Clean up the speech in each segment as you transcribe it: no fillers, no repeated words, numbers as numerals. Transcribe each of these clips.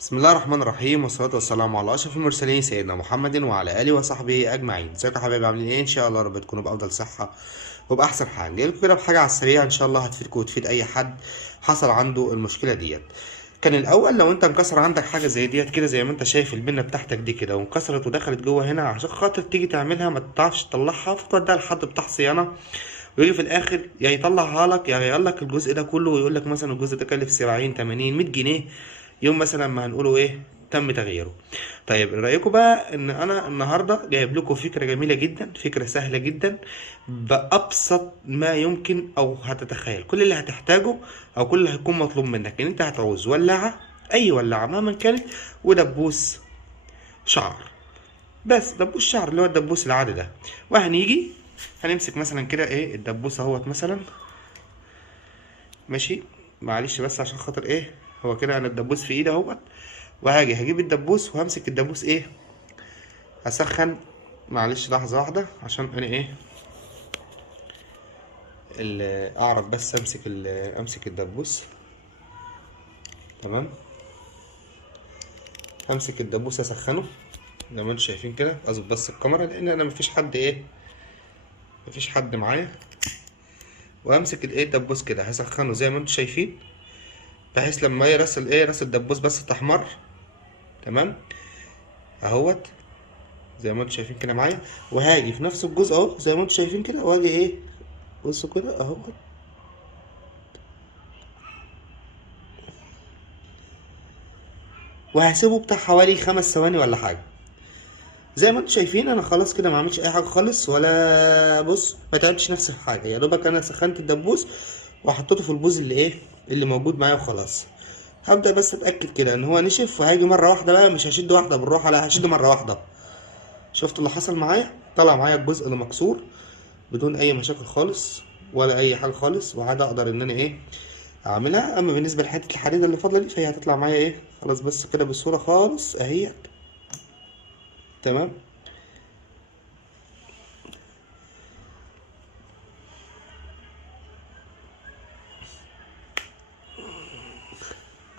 بسم الله الرحمن الرحيم، والصلاة والسلام على أشرف المرسلين سيدنا محمد وعلى آله وصحبه أجمعين. ازيكم يا حبايبي؟ عاملين إيه؟ إن شاء الله رب تكونوا بأفضل صحة وبأحسن حال. جايلكوا كده بحاجة على السريع إن شاء الله هتفيدكم وتفيد أي حد حصل عنده المشكلة ديت. كان الأول لو أنت مكسر عندك حاجة زي ديت كده، زي ما أنت شايف البنة بتاعتك دي كده وانكسرت ودخلت جوه هنا، عشان خاطر تيجي تعملها ما تعرفش تطلعها، فتوديها لحد بتاع صيانة ويجي في الآخر يا يطلعها لك يا يغير لك الجزء ده كله، ويقول لك مثلا الجزء ده كلف 70 80 100 جنيه يوم مثلا ما هنقوله ايه تم تغييره. طيب إيه رايكم بقى ان انا النهارده جايب لكم فكره جميله جدا، فكره سهله جدا بابسط ما يمكن او هتتخيل. كل اللي هتحتاجه او كل اللي هيكون مطلوب منك ان انت هتعوز ولاعه، اي ولاعه مهما كانت، ودبوس شعر. بس دبوس شعر اللي هو الدبوس العادي ده. وهنيجي هنمسك مثلا كده ايه الدبوس اهوت مثلا. ماشي، معلش بس عشان خاطر ايه هو كده انا الدبوس في ايدي اهوت. وهاجي هجيب الدبوس وهمسك الدبوس ايه، هسخن. معلش لحظة واحدة عشان انا ايه اعرف بس امسك الدبوس. تمام، همسك الدبوس اسخنه زي ما انتم شايفين كده. اظبط بس الكاميرا لان انا مفيش حد معايا. وهمسك الايه الدبوس كده هسخنه زي ما انتم شايفين، بحيث لما ايه راس الدبوس بس تحمر. تمام اهوت زي ما انتم شايفين كده معايا. وهاجي في نفس الجزء اهو زي ما انتم شايفين كده، واجي ايه بصوا كده اهو، وهسيبه بتاع حوالي 5 ثواني ولا حاجه. زي ما انتم شايفين انا خلاص كده ما عملتش اي حاجه خالص، ولا بص ما تعبتش نفسي في حاجه. يا دوبك انا سخنت الدبوس وحطيته في البوز اللي ايه اللي موجود معايا وخلاص. هبدا بس اتاكد كده ان هو نشف، وهاجي مره واحده بقى، مش هشد واحده بالراحه، لا هشد مره واحده. شفت اللي حصل معايا؟ طلع معايا الجزء اللي مكسور بدون اي مشاكل خالص ولا اي حاجه خالص، وعاد اقدر ان انا ايه اعملها. اما بالنسبه لحته الحديده اللي فاضله دي فهي هتطلع معايا ايه خلاص بس كده بصوره خالص اهي. تمام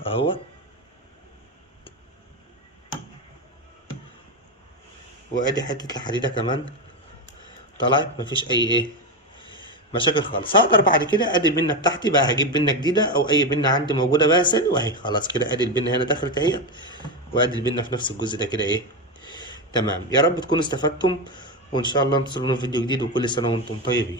اهو. وادي حته الحديده كمان طلعت، مفيش اي ايه مشاكل خالص. هقدر بعد كده ادي البنه بتاعتي بقى، هجيب بنه جديده او اي بنه عندي موجوده بقى سن، واهي خلاص كده ادي البنه هنا دخلت اهي. وادي البنه في نفس الجزء ده كده ايه. تمام، يا رب تكونوا استفدتم، وان شاء الله انتظرونا في فيديو جديد، وكل سنه وانتم طيبين.